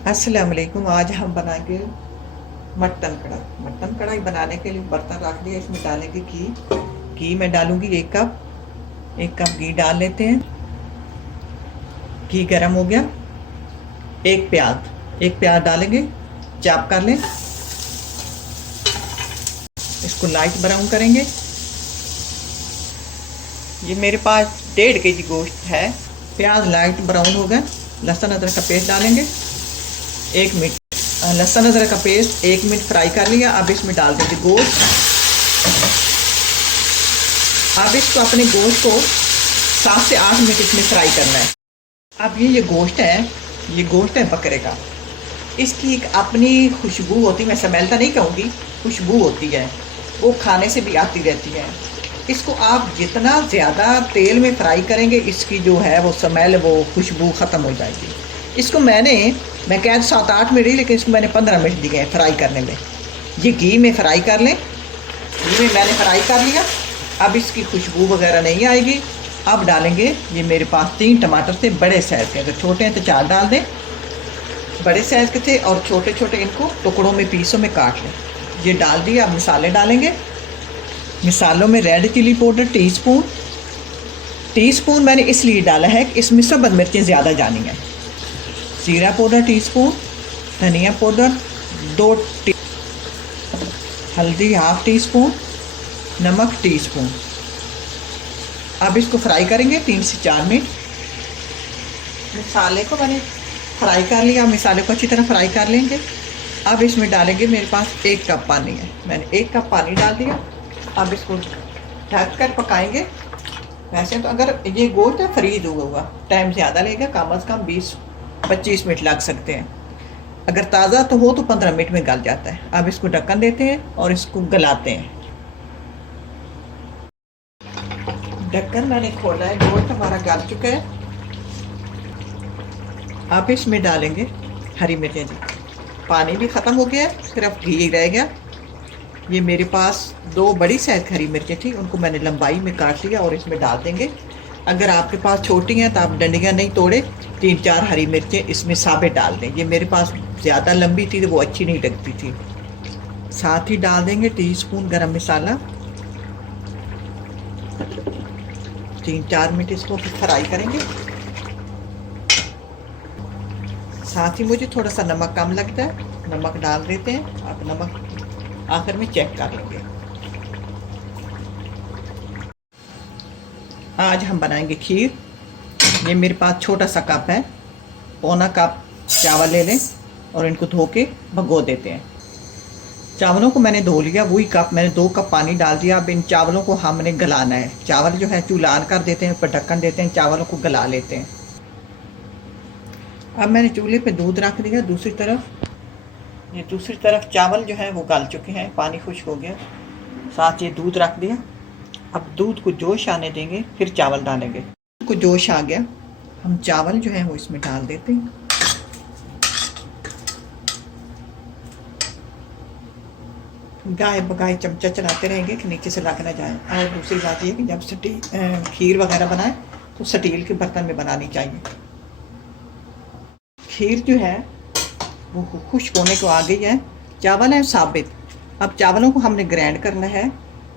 अस्सलाम वालेकुम। आज हम बनाएंगे मटन कढ़ाई। मटन कढ़ाई बनाने के लिए बर्तन रख दिया, इसमें डालेंगे घी। घी मैं डालूंगी 1 कप। 1 कप घी डाल लेते हैं। घी गर्म हो गया। एक प्याज डालेंगे, चाप कर लें। इसको लाइट ब्राउन करेंगे। ये मेरे पास 1.5 kg गोश्त है। प्याज लाइट ब्राउन हो गया। लहसुन अदरक का पेस्ट डालेंगे। 1 मिनट लहसुन अदरक का पेस्ट 1 मिनट फ्राई कर लिया। अब इसमें डाल देंगे गोश्त। अब इसको अपने गोश्त को 7 से 8 मिनट इसमें फ्राई करना है। अब ये गोश्त है, ये गोश्त है बकरे का। इसकी एक अपनी खुशबू होती है, मैं स्मेल तो नहीं कहूँगी, खुशबू होती है, वो खाने से भी आती रहती है। इसको आप जितना ज़्यादा तेल में फ्राई करेंगे, इसकी जो है वो स्मेल, वो खुशबू ख़त्म हो जाएगी। इसको मैं कह 7-8 मिनट ही, लेकिन इसको मैंने 15 मिनट दिए हैं फ्राई करने में। ये घी में फ्राई कर लें। घी में मैंने फ्राई कर लिया। अब इसकी खुशबू वगैरह नहीं आएगी। अब डालेंगे, ये मेरे पास 3 टमाटर थे, बड़े साइज़ के, अगर छोटे हैं तो 4 डाल दें। बड़े साइज़ के थे और छोटे छोटे, इनको टुकड़ों में, पीसों में काट लें। ये डाल दिया। अब मसाले डालेंगे। मसालों में रेड चिली पाउडर टीस्पून मैंने इसलिए डाला है कि इसमें सब्ज़ मिर्चें ज़्यादा जानी हैं। जीरा पाउडर टीस्पून, धनिया पाउडर 2 टी, हल्दी ½ टीस्पून, नमक टीस्पून। अब इसको फ्राई करेंगे 3 से 4 मिनट। मसाले को मैंने फ्राई कर लिया। मसाले को अच्छी तरह फ्राई कर लेंगे। अब इसमें डालेंगे, मेरे पास 1 कप पानी है, मैंने 1 कप पानी डाल दिया। अब इसको ढक कर पकाएंगे। वैसे तो अगर ये गोश्त है फ्रीज हुआ, टाइम ज़्यादा लगेगा, कम अज़ कम 20-25 मिनट लग सकते हैं। अगर ताज़ा तो हो तो 15 मिनट में गल जाता है। अब इसको ढक्कन देते हैं और इसको गलाते हैं। ढक्कन मैंने खोला है, गोश्त हमारा गल चुका है। अब इसमें डालेंगे हरी मिर्चें जी। पानी भी ख़त्म हो गया है, सिर्फ घी रह गया। ये मेरे पास 2 बड़ी साइज़ की हरी मिर्चें थी, उनको मैंने लंबाई में काट लिया और इसमें डाल देंगे। अगर आपके पास छोटी हैं तो आप डंडियाँ नहीं तोड़े, 3-4 हरी मिर्चें इसमें साबुत डाल दें। ये मेरे पास ज़्यादा लंबी थी तो वो अच्छी नहीं लगती थी। साथ ही डाल देंगे टीस्पून गरम मसाला। 3-4 मिनट इसको फ्राई करेंगे। साथ ही मुझे थोड़ा सा नमक कम लगता है, नमक डाल देते हैं। अब नमक आखिर में चेक कर लेंगे। आज हम बनाएंगे खीर। ये मेरे पास छोटा सा कप है, पौना कप चावल ले लें और इनको धो के भिगो देते हैं। चावलों को मैंने धो लिया, वही कप मैंने 2 कप पानी डाल दिया। अब इन चावलों को हमने गलाना है। चावल जो है चूल्हा ऑन कर देते हैं, ऊपर ढक्कन देते हैं, चावलों को गला लेते हैं। अब मैंने चूल्हे पे दूध रख दिया दूसरी तरफ। ये दूसरी तरफ चावल जो है वो गल चुके हैं, पानी खुश्क हो गया। साथ ये दूध रख दिया। अब दूध को जोश आने देंगे, फिर चावल डालेंगे। दूध को जोश आ गया, हम चावल जो है वो इसमें डाल देते हैं। गाय बगाए चमचा चलाते रहेंगे कि नीचे से लग ना जाए। और दूसरी बात ये कि जब खीर वगैरह बनाए तो स्टील के बर्तन में बनानी चाहिए। खीर जो है वो खुश्क होने को आ गई है। चावल है साबित। अब चावलों को हमने ग्राइंड करना है।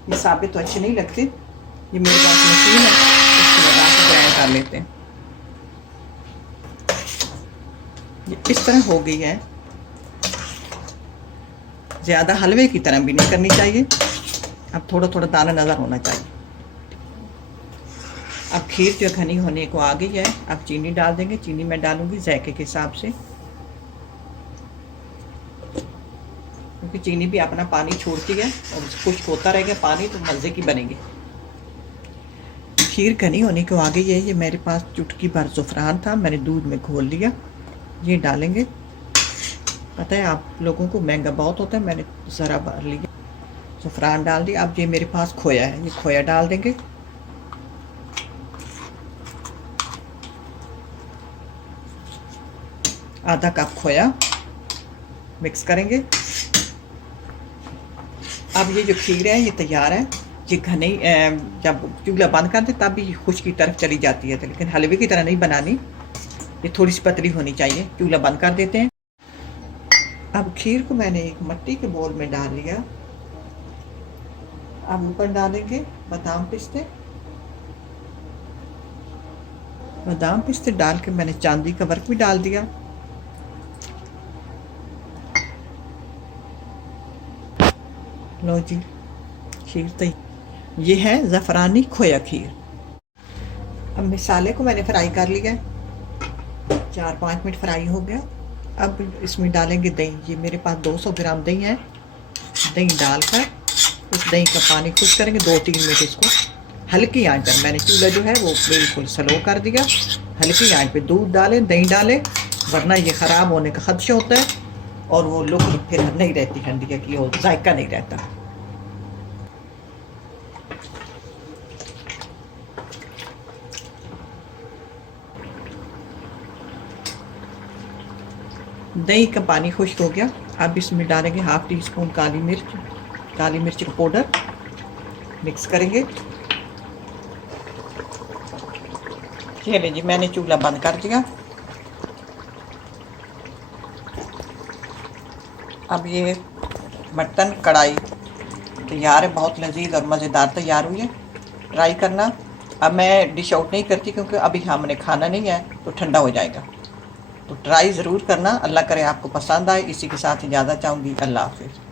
ये साबित तो अच्छे नहीं लगते। ये मेरे पास मशीन है, इसको लगा के ग्राइंड कर लेते हैं। ये इस तरह हो गई है। ज़्यादा हलवे की तरह भी नहीं करनी चाहिए। अब थोड़ा थोड़ा दाना नज़र होना चाहिए। अब खीर जो घनी होने को आ गई है। अब चीनी डाल देंगे। चीनी मैं डालूंगी जायके के हिसाब से, क्योंकि चीनी भी अपना पानी छोड़ती है और खुश्क होता रहेगा पानी, तो मज़े की बनेगी। खीर घनी होने को आ गई है। ये मेरे पास चुटकी भर ज़ुफ़रान था, मैंने दूध में घोल लिया। ये डालेंगे। पता है आप लोगों को महंगा बहुत होता है, मैंने ज़रा भर लिया। ज़ुफ़रान डाल दिया। अब ये मेरे पास खोया है, ये खोया डाल देंगे। आधा कप खोया मिक्स करेंगे। अब ये जो खीर है ये तैयार है। ये घनी, जब चूल्हा बंद कर दे तब भी खुश्क की तरफ चली जाती है, लेकिन हलवे की तरह नहीं बनानी। ये थोड़ी सी पतली होनी चाहिए। चूल्हा बंद कर देते हैं। अब खीर को मैंने एक मिट्टी के बोल में डाल लिया। अब ऊपर डालेंगे बादाम पिस्ते। बादाम पिस्ते डाल के मैंने चांदी का वर्क भी डाल दिया। लो जी, खीर तैयार। ये है ज़फ़रानी खोया खीर। अब मसाले को मैंने फ्राई कर लिया, 4-5 मिनट फ्राई हो गया। अब इसमें डालेंगे दही। ये मेरे पास 200 ग्राम दही है। दही डालकर इस दही का पानी खुश करेंगे 2-3 मिनट। इसको हल्की आंच पर, मैंने चूल्हा जो है वो बिल्कुल स्लो कर दिया। हल्की आंच पे दूध डालें, दही डालें, वरना ये ख़राब होने का खदशा होता है और वो लुक फिर नहीं रहती हंडिया की, वो जायका नहीं रहता। दही का पानी खुश्क हो गया। अब इसमें डालेंगे 1/2 टीस्पून काली मिर्च का पाउडर। मिक्स करेंगे। चलिए जी, मैंने चूल्हा बंद कर दिया। अब ये मटन कढ़ाई तैयार है, बहुत लजीज और मज़ेदार तैयार हुई है। ट्राई करना। अब मैं डिश आउट नहीं करती क्योंकि अभी हमने खाना नहीं है तो ठंडा हो जाएगा। तो ट्राई ज़रूर करना। अल्लाह करे आपको पसंद आए। इसी के साथ इजाज़त चाहूँगी। अल्लाह हाफ़िज़।